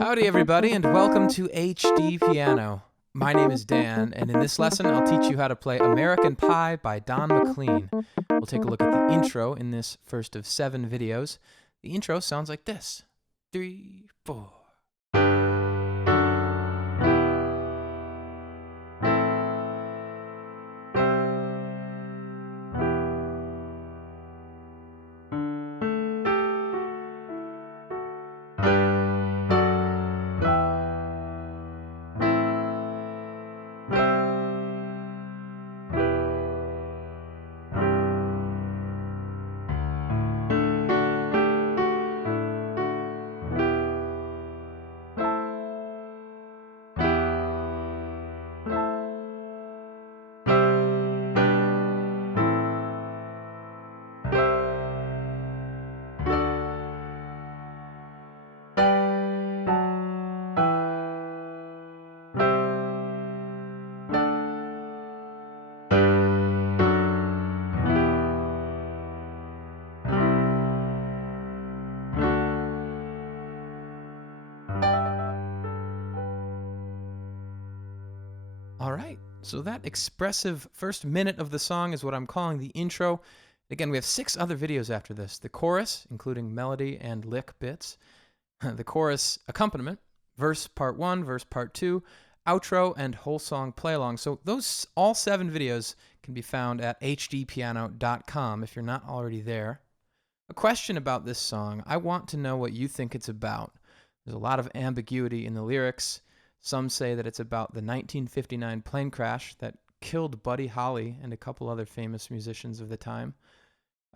Howdy everybody and welcome to HDpiano. My name is Dan, and in this lesson I'll teach you how to play American Pie by Don McLean. We'll take a look at the intro in this first of 7 videos. The intro sounds like this. 3, 4. Alright, so that expressive first minute of the song is what I'm calling the intro. Again, we have 6 other videos after this. The chorus, including melody and lick bits. The chorus accompaniment, verse part 1, verse part 2, outro, and whole song play-along. So those all 7 videos can be found at HDpiano.com if you're not already there. A question about this song. I want to know what you think it's about. There's a lot of ambiguity in the lyrics. Some say that it's about the 1959 plane crash that killed Buddy Holly and a couple other famous musicians of the time.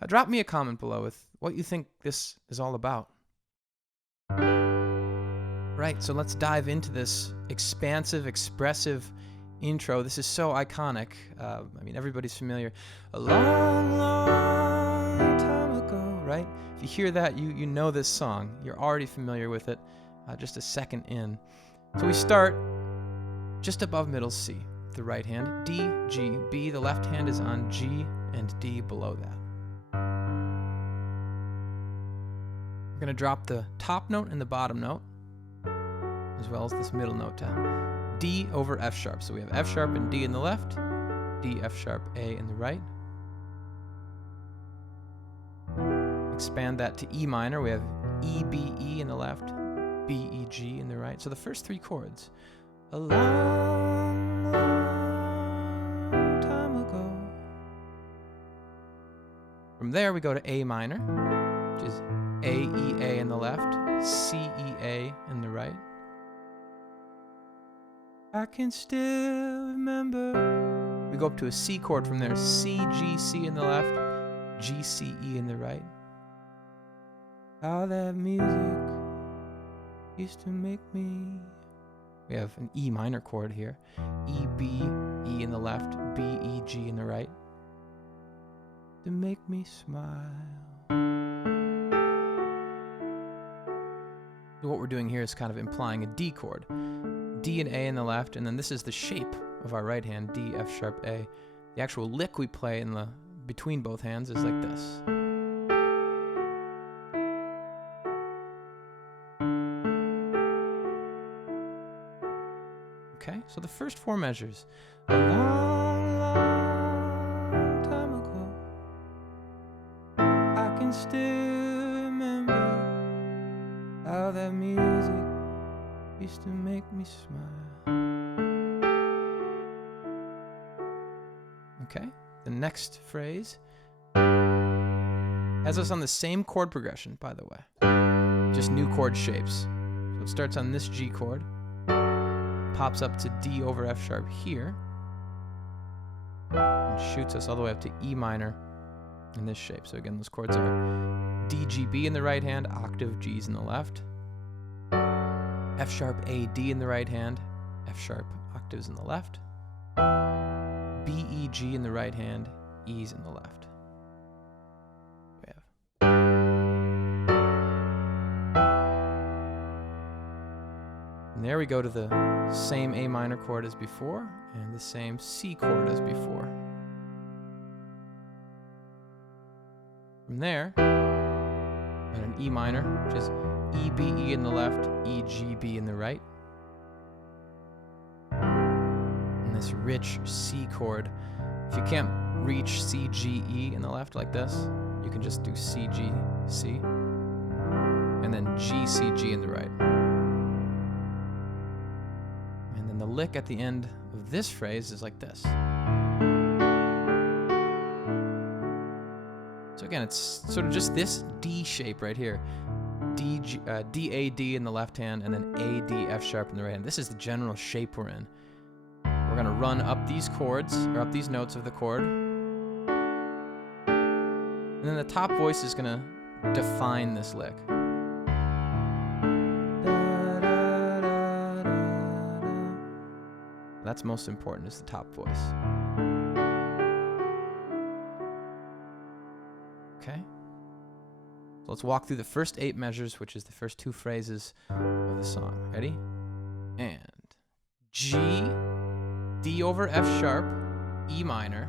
Drop me a comment below with what you think this is all about. Right, so let's dive into this expansive, expressive intro. This is so iconic. I mean, everybody's familiar. A long, long time ago, right? If you hear that, you know this song. You're already familiar with it just a second in. So we start just above middle C, the right hand, D, G, B. The left hand is on G and D below that. We're going to drop the top note and the bottom note, as well as this middle note down. D over F sharp. So we have F sharp and D in the left, D, F sharp, A in the right. Expand that to E minor. We have E, B, E in the left, B, E, G in the right. So the first 3 chords. A long, long time ago. From there we go to A minor, which is A, E, A in the left, C, E, A in the right. I can still remember. We go up to a C chord from there. C, G, C in the left, G, C, E in the right. How that music used to make me. We have an E minor chord here. E, B, E in the left, B, E, G in the right. To make me smile. So what we're doing here is kind of implying a D chord. D and A in the left, and then this is the shape of our right hand, D, F sharp, A. The actual lick we play in the between both hands is like this. Okay, so the first 4 measures. A long, long time ago, I can still remember how that music used to make me smile. Okay, the next phrase has us on the same chord progression, by the way. Just new chord shapes. So it starts on this G chord, pops up to D over F sharp here, and shoots us all the way up to E minor in this shape. So again, those chords are D, G, B in the right hand, octave G's in the left, F sharp, A, D in the right hand, F sharp, octaves in the left, B, E, G in the right hand, E's in the left. We have. And there we go to the same A minor chord as before, and the same C chord as before. From there, and an E minor, which is E, B, E in the left, E, G, B in the right. And this rich C chord. If you can't reach C, G, E in the left like this, you can just do C, G, C. And then G, C, G in the right. And then the lick at the end of this phrase is like this. So again, it's sort of just this D shape right here. D, A, D in the left hand, and then A, D, F sharp in the right hand. This is the general shape we're in. We're going to run up these chords, or up these notes of the chord. And then the top voice is going to define this lick. That's most important, is the top voice. Okay? So let's walk through the first 8 measures, which is the first 2 phrases of the song. Ready? And G, D over F sharp, E minor,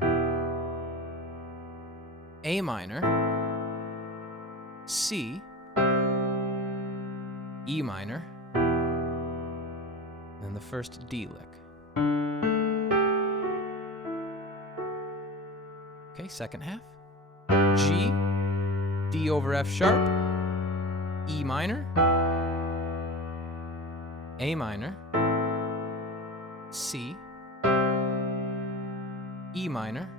A minor, C, E minor, and then the first D lick. Okay, second half. G, D over F sharp, E minor, A minor, C, E minor,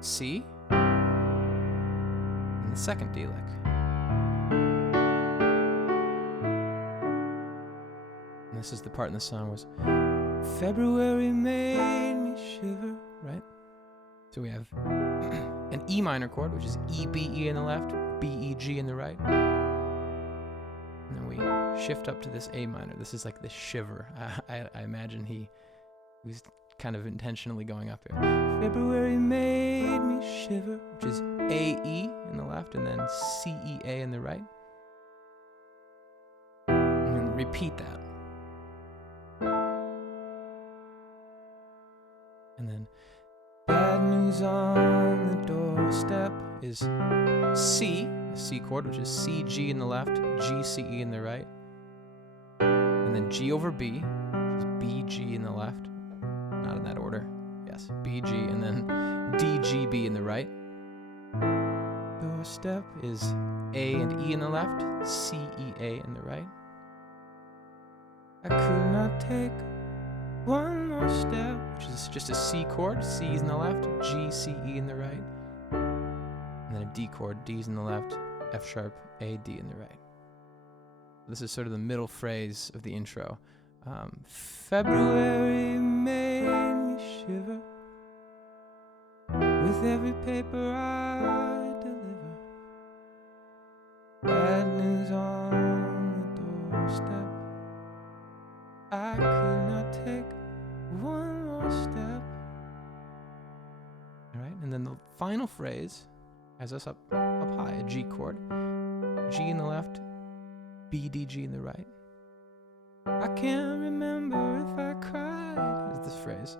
C, and the second D lick. And this is the part in the song was February made me shiver, right? So we have an E minor chord, which is E, B, E in the left, B, E, G in the right. And then we shift up to this A minor. This is like the shiver. I imagine he was kind of intentionally going up here. February made me shiver, which is A, E in the left, and then C, E, A in the right. And then repeat that. And then bad news on the doorstep is C, a C chord, which is C, G in the left, G, C, E in the right. And then G over B, which is B, G in the left. Not in that order. Yes, B, G, and then D, G, B in the right. Doorstep is A and E in the left, C, E, A in the right. I could not take one more step, which is just a C chord, C's in the left, G, C, E in the right. And then a D chord, D's in the left, F sharp, A, D in the right. This is sort of the middle phrase of the intro. February made me shiver with every paper I deliver. Bad news on the doorstep. I could not take one more step. All right, and then the final phrase has us up high, a G chord. G in the left, B, D, G in the right. I can't remember if I cried, is this phrase.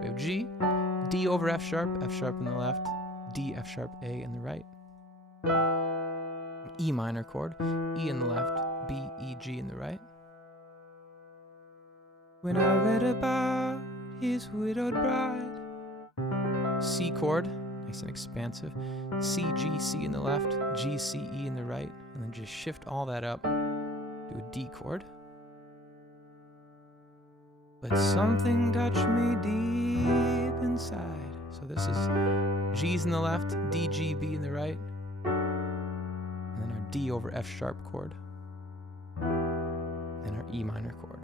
We have G, D over F sharp in the left, D, F sharp, A in the right. E minor chord, E in the left, B, E, G in the right. When I read about his widowed bride, C chord, nice and expansive, C, G, C in the left, G, C, E in the right, and then just shift all that up to a D chord. But something touched me deep inside. So this is G's in the left, D, G, B in the right, and then our D over F sharp chord, and our E minor chord.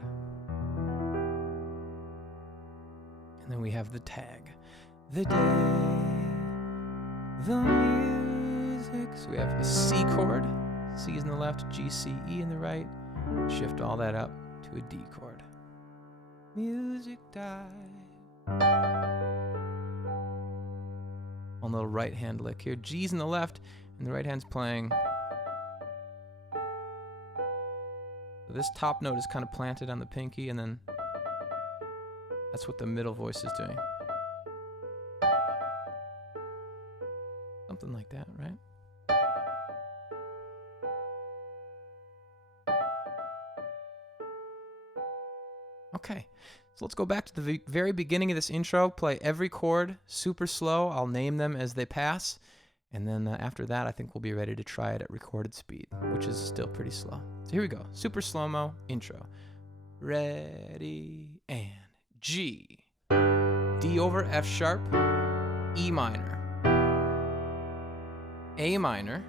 And then we have the tag. The day, the music. So we have a C chord, C is in the left, G, C, E in the right. Shift all that up to a D chord. Music died. One little right hand lick here. G's in the left, and the right hand's playing. So this top note is kind of planted on the pinky, and then that's what the middle voice is doing. Something like that, right? Okay, so let's go back to the very beginning of this intro, play every chord super slow. I'll name them as they pass. And then after that, I think we'll be ready to try it at recorded speed, which is still pretty slow. So here we go. Super slow-mo intro. Ready, and G. D over F sharp, E minor. A minor.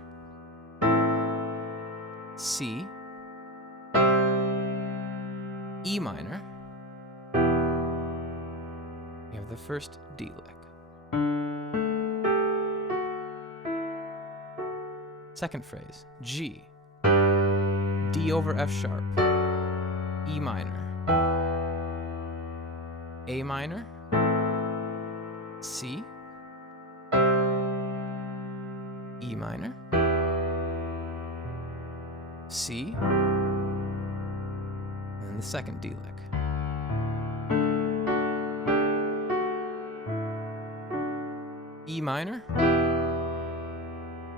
C. E minor. We have the first D lick. Second phrase, G. D over F sharp, E minor. A minor. C. E minor. C. And the second D lick. E minor.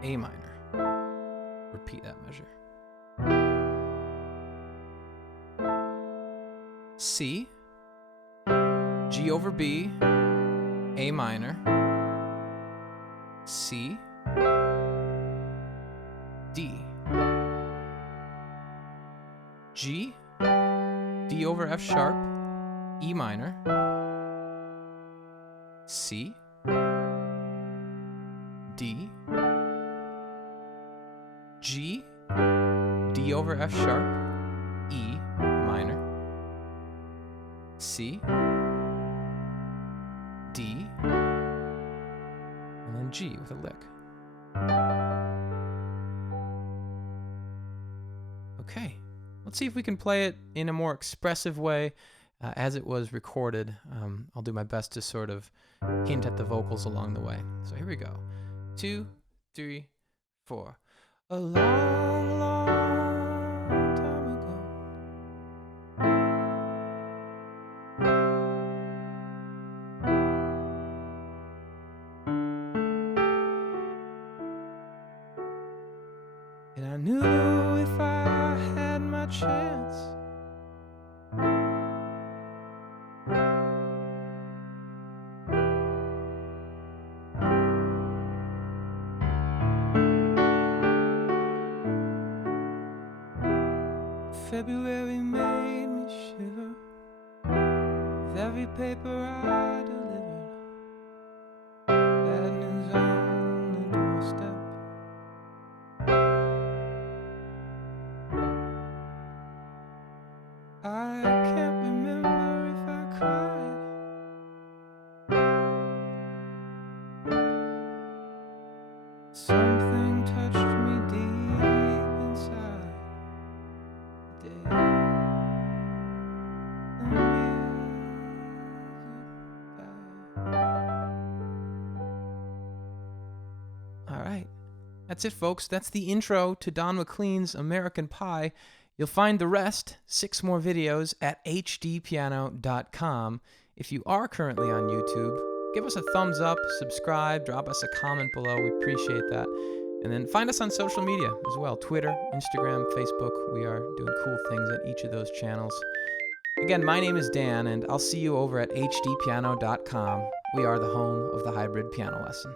A minor. Repeat that measure. C. G over B. A minor. C. D. G. D over F sharp. E minor. C. D. G. D over F sharp. E minor. C. D. And then G with a lick. Okay, let's see if we can play it in a more expressive way as it was recorded. I'll do my best to sort of hint at the vocals along the way. So here we go. 2, 3, 4. A long, long time ago. And I knew if I had my chance, February made me shiver with every paper I delivered. Bad news on the doorstep. I can't remember if I cried. Something touched me deep inside. All right, that's it, folks. That's the intro to Don McLean's American Pie. You'll find the rest, 6 more videos, at HDpiano.com. If you are currently on YouTube, give us a thumbs up, subscribe, drop us a comment below. We appreciate that. And then find us on social media as well, Twitter, Instagram, Facebook. We are doing cool things at each of those channels. Again, my name is Dan, and I'll see you over at HDpiano.com. We are the home of the hybrid piano lesson.